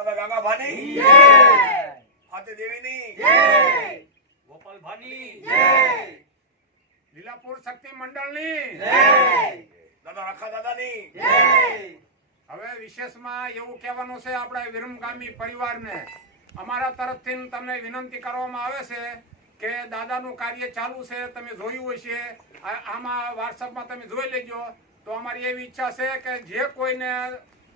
દાદા ગાગા ભાની? જય! ફાતે દેવીની? જય! ગોપાલ ભાની? લીલાપુર શક્તિ મંડળની? જય! દાદા રખા દાદાની? જય! હવે વિશેષમાં એવું કહેવાનું છે આપણા વિરમગામી પરિવારને. અમારા તરફથી તમને વિનંતી કરવામાં આવે છે કે દાદાનું કાર્ય ચાલુ છે તમે જોયું હશે. આમાં વોટ્સઅપમાં તમે જોઈ લેજો. તો અમારી એવી ઈચ્છા છે કે જે કોઈને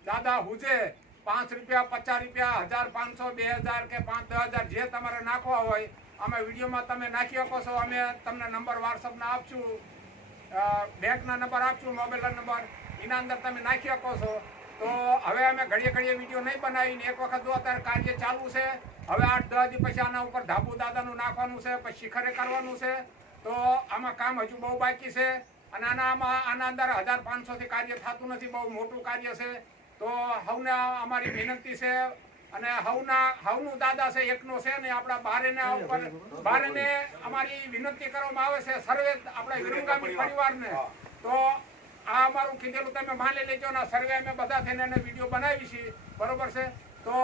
દાદા હુજે પાંચ રૂપિયા, પચાસ રૂપિયા, હજાર પાંચસો, બે હજાર કે પાંચ, દસ હજાર જે તમારે નાખવા હોય, અમે વિડીયોમાં તમે નાખી શકો છો. અમે તમને નંબર વોટ્સઅપના આપશું. બેંકના નંબર આપશું, મોબાઈલના નંબર. એના અંદર તમે નાખી શકો છો. તો હવે અમે ઘડીએ ઘડીએ વીડિયો નહીં બનાવીને એક વખત જો અત્યારે કાર્ય ચાલુ છે, હવે આઠ, દસ દી પછી આના ઉપર ધાબુ દાદાનું નાખવાનું છે, પછી શિખરે કરવાનું છે. તો આમાં કામ હજુ બહુ બાકી છે. અને આના આમાં આના અંદર હજાર પાંચસોથી કાર્ય થતું નથી, બહુ મોટું કાર્ય છે. તો હવને અમારી વિનંતી છે અને હવના, હવનું દાદા છે, એકનો છે ને આપણા બારેને ઉપર, બારેને અમારી વિનંતી કરવામાં આવે છે સર્વે આપણા વિરંગામી પરિવારને. તો આ અમારું કીધેલું તમે માની લેજો ને સર્વે અમે બધા થઈને એને વીડિયો બનાવી છીએ. બરોબર છે? તો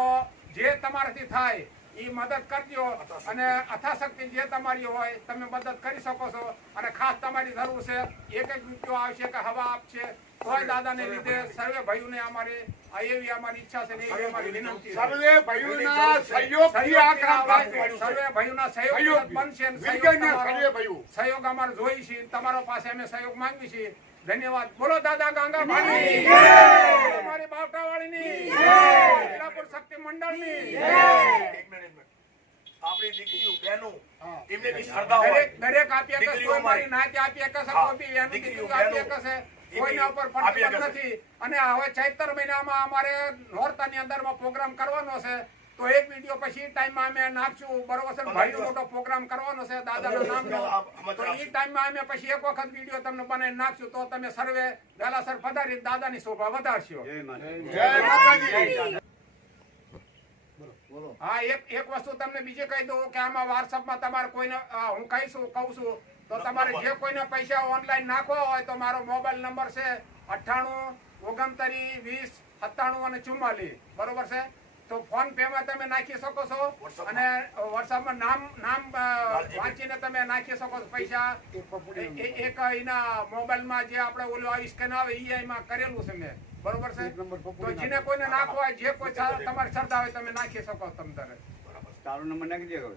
જે તમારાથી થાય એ મદદ કરજો અને અથાશક્તિ જે તમારી હોય તમે મદદ કરી શકો છો. અને ખાસ તમારી જરૂર છે, એક એક રૂપિયો આવશે કે હવા આપશે. તોય દાદાને લીધે સર્વે ભાઈઓને અમારી એવી અમારી ઈચ્છા છે ને એવી અમારી વિનંતી સર્વે ભાઈઓના સહયોગથી આ કામ સર્વે ભાઈઓના સહયોગ બનશે સર્વે ભાઈઓ. સહયોગ અમારે જોઈ છે. તમારા પાસે અમે સહયોગ માંગી છીએ. ધન્યવાદ. બોલો દાદા ગાંગા ભાની અમારી બાવટાવાળીની. લીલાપુર શક્તિ મંડળની. આપણી દીકરીઓ બહેનો એમને બી શ્રદ્ધા હોય. દરેક દરેક આપી શકે મારી નાચ આપી શકે છે હા. એનું દીકરીઓ, દીકરીઓ આપી બહેનો. શકે છે. એ કોઈના ઉપર આપી પ્રતિબંધ શકે છે. નથી. અને હવે ચૈત્ર મહિનામાં અમારે નોરતાની અંદરમાં પ્રોગ્રામ કરવાનો છે. તો એક વીડિયો પછી ટાઈમમાં અમે નાખશું. બરોબર છે ભાઈનો મોટો પ્રોગ્રામ કરવાનો છે દાદાના નામનો. તો એ ટાઈમમાં અમે પછી એક વખત વીડિયો તમને બનાવી નાખશું. તો તમે સર્વે વહેલાસર પધારી દાદાની શોભા વધારશો. હા એક એક વસ્તુ તમને બીજી કહી દઉં કે આમાં વોટ્સઅપમાં તમારે કોઈને હું કહીશું કહું છું. તો તમારે જે કોઈને પૈસા ઓનલાઈન નાખવા હોય તો મારો મોબાઈલ નંબર છે અઠ્ઠાણું ઓગણતરી વીસ સત્તાણું અને ચુમ્માલીસ. બરોબર છે? તો ફોન પે માં તમે નાખી શકો છો. WhatsApp અને વોટ્સઅપમાં નામ નામ વાંચીને તમે નાખી શકો છો પૈસા. એક એના મોબાઈલમાં જે આપણે ઓલું આવી સ્કેન આવે એ એમાં કરેલું છે મેં. બરોબર છે? તો જેને કોઈને નાખવા હોય જે કોઈ તમારે શ્રદ્ધા હોય તમે નાખી શકો તમે તારે. તારો નંબર નાખી દે હવે.